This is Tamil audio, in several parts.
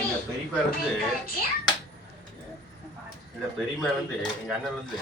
எங்க பெரியப்பா வந்து எங்க பெரியம்மா வந்து எங்க அண்ணன் வந்து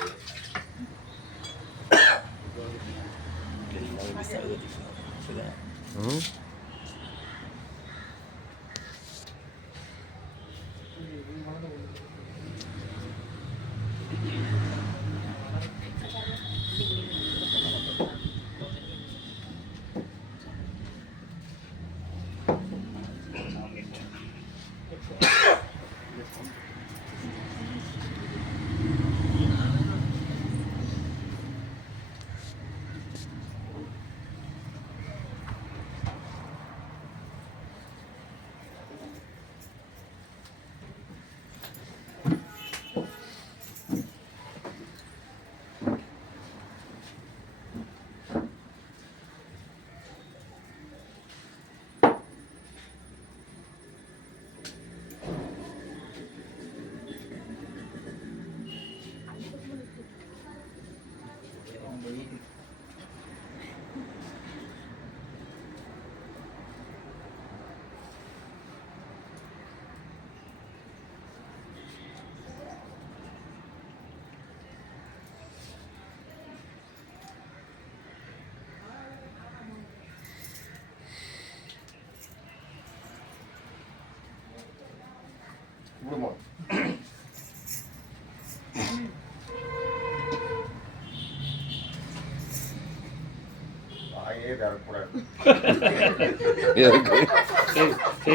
குடும்பம்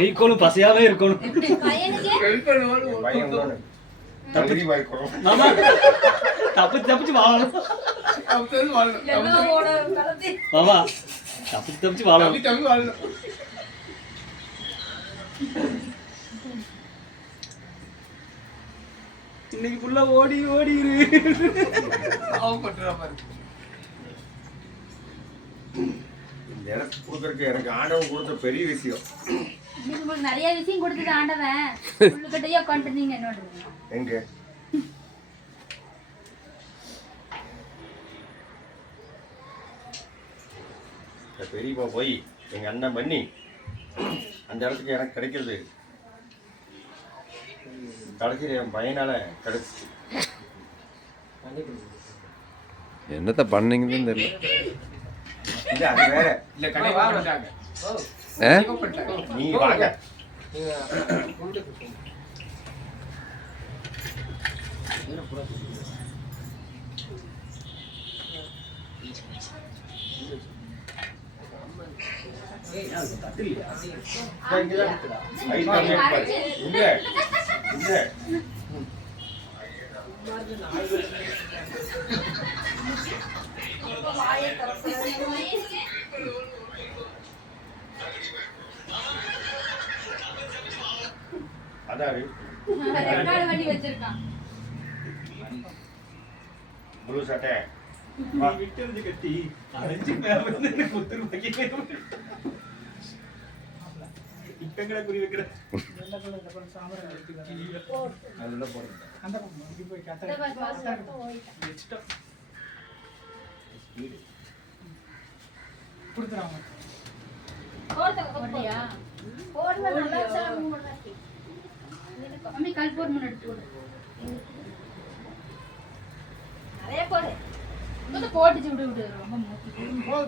இருக்கணும் பசியாவே இருக்கணும். தப்பிச்சு வாழணும் மாமா, தப்பிச்சு வாழணும். இன்னைக்கு ஃபுல்லா ஓடி இந்த இடத்துக்கு கொடுக்கறதுக்கு எனக்கு ஆண்டவன் கொடுத்த பெரிய விஷயம். நிறைய விஷயம் கொடுத்தது ஆண்டவன். உள்ளுக்கிட்டயே உட்காந்துருந்தீங்க என்னோட எங்க பெரியப்பா போய் எங்க அண்ணன் பண்ணி அந்த இடத்துக்கு எனக்கு கிடைக்கிறது கடைசியில் என் பையனால கிடைச்சிச்சு. என்னத்த பண்ணீங்கன்னு தெரியல. இல்ல அது வேற இல்ல கண்டிப்பா பண்ணிட்டாங்க. நீங்க வாங்க. அதாரு ப்ளூ சட்டை விட்டு கட்டி அரைஞ்சு இப்பங்கட குறி வைக்கிற அதுல போடுங்க. அந்த இது போய் கட்ட வெச்சிட்டோம். குடுத்துறாங்க. போடுறியா? போடுற நல்லா சாமி போடுறாங்க. மம்மி கால் போடு முன்னாடி போடு. நிறைய போடு. இன்னும் போட்டுச்சு விடு ரொம்ப மூத்தி. போடு.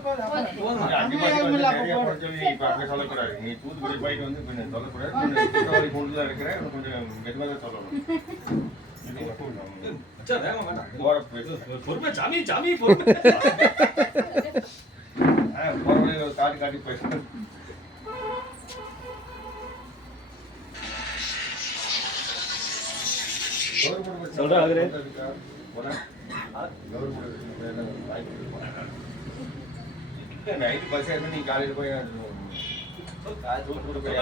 அங்க சொல்லக்கூடாது. நீ தூத்துக்குடி போயிட்டு வந்து கொஞ்சம் சொல்லக்கூடாது. தூத்துக்குடி கொண்டு தான் இருக்கிறேன். கொஞ்சம் மெதுவாக தான் சொல்லணும். அச்சா வேகமா வேண்டாம். பொறுமை சாமி பொறுமை. போறவழி காட்டி போயிட்டு சொல்றா ஆகுறே. நைட்டு பஸ் ஏறி நீ காலையில போய் தூத்துக்குடி போய்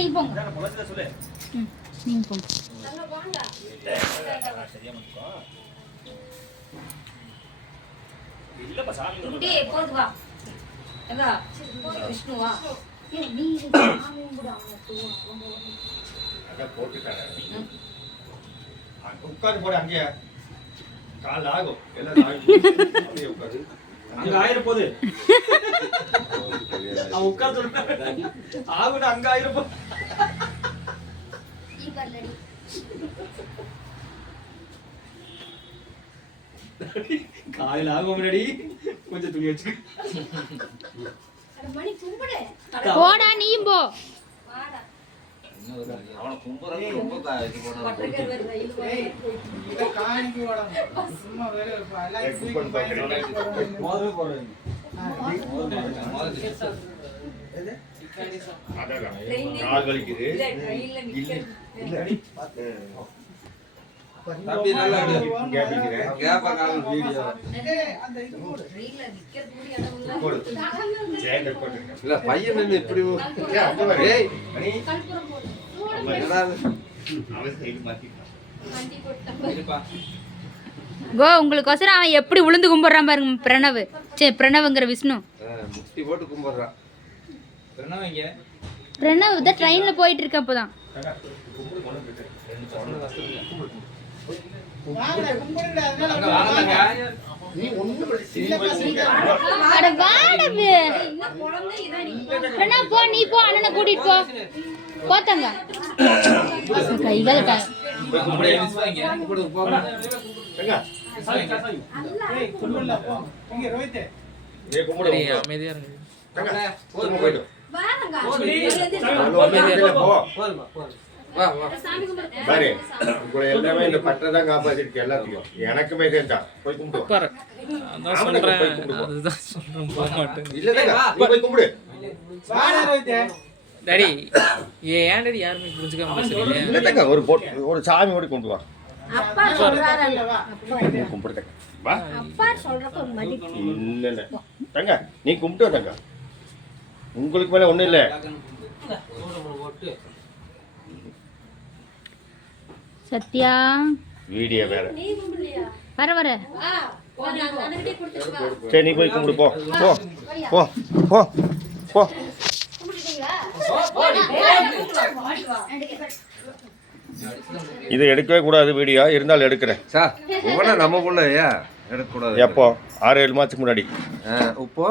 நீங்க போங்க. சொல்லு நீங்க போங்க. இல்லப்பா சாமி குட்டி போது வா. எங்க விஷ்ணுவா? நீ சாமி கூட அங்க போட்டுட்டாங்க. உட்காந்து போட அங்கேயே கால் ஆகும் எல்லாம் அப்படியே உட்காந்து அங்க ஆயிரம் போகுது அவன் உட்கார்ந்து ஆகுனா அங்க ஆயிரம் போகுது காலையில் ஆகும் முன்னாடி கொஞ்சம் துணி வச்சு போடா நீயும் போ. அவனை கும்புறது ரொம்ப இது தம்பி நல்லா வீடியோ இல்ல பையன் நின்று இப்படி கோ உங்களுக்கோசரம் அவன் எப்படி உளுந்து கும்பிடுறான் பாருங்க. பிரணவ் பிரணவ்ங்கிற விஷ்ணு முட்டி போட்டு கும்பிடுறான். பிரணவ் தான் ட்ரெயின்ல போயிட்டு இருக்க அப்போதான். போ நீ போ அண்ணனை கூட்டிட்டு போ போத்தாங்க கைகள் எல்லாமே இந்த பட்டதான் காப்பாத்திருக்கு எல்லாத்தையும். எனக்குமே சேர்ந்தா போய் கும்பிடு. போய் கும்பிடு. டாடி ஏன் டாடி யாருமே புரிஞ்சுக்காம பேசுறீங்க? ஒரு சாமி ஓடி கொண்டு வா. அப்பா சொல்றாரல்ல கும்பிடு வா. அப்பா சொல்றப்ப மதிப்பு இல்ல தங்க நீ கும்பிட்டு தங்க. உங்களுக்கு மேல ஒண்ணும் இல்ல. சத்யா வீடியோ வேற நீ கும்பிடலையா? வர வர அண்ணன்கிட்ட கொடுத்துட்டு வா. சரி நீ போய் கும்பிடு. போ போ போ போ போ. கும்பிட்டுட்டீங்களா? இது எடுக்கவே கூடாது வீடியோ. இருந்தாலும் எடுக்கிறேன். சார் உடனே நம்ம புள்ள ஏன் எடுக்கக்கூடாது? எப்போ 6-7 மாதத்துக்கு முன்னாடி. இப்போ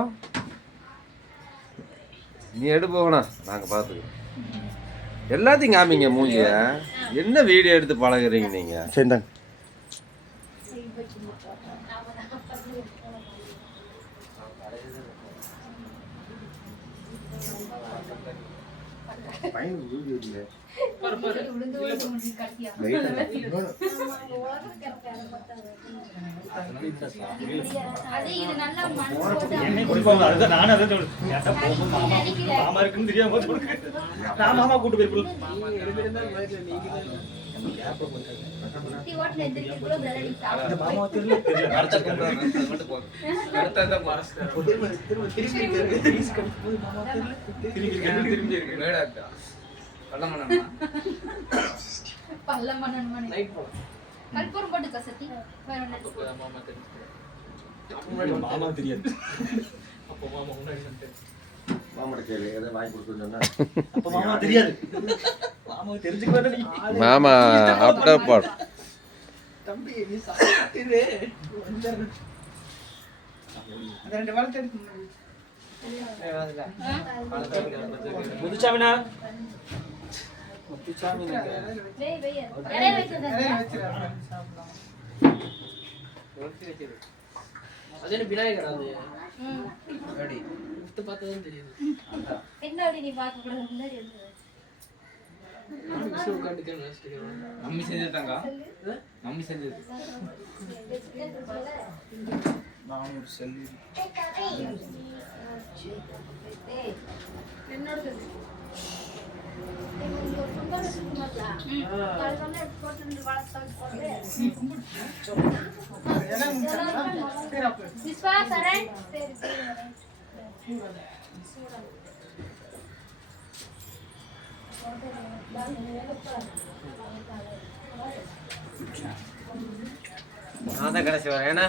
நீ எடு போகணா நாங்கள் பார்த்துக்கிறோம். எல்லாத்தையும் காமிங்க மூஞ்சிய. என்ன வீடியோ எடுத்து பழகுறீங்க நீங்க? சரிந்தாங்க. அது இது நல்லா அதுதான் நானும் அதான் சொல்றேன். மாமா இருக்குன்னு தெரியாம நான் மாமா கூட்டு போயிருக்கோம். மாமா மாமா தெரியாது. அப்போ மாமா முன்னாடி மாமாட்ட கேளு எதை வாங்கி கொடுத்துருந்தா. அப்போ மாமா தெரியாது. மாமா தெரிஞ்சுக்க வேண்டாம். மாமா ஆஃப்டர் பார்ட் தம்பி நீ சாப்பிட்டு அந்த ரெண்டு வாரத்தை எடுத்து முதுசாமினா வெய் வெய் நிறைய வச்சிருந்தா அதே விநாயகர் அது ரெடி எடுத்து பார்த்ததும் தெரியுது. என்ன அப்படி நீ பார்க்க கூடாது முன்னாடி இருந்தது. மம்மி செஞ்சுட்டாங்க. மம்மி செஞ்சது நான் ஒரு செல்லு என்னோட நான் தான் கடைசி வரேன். ஏன்னா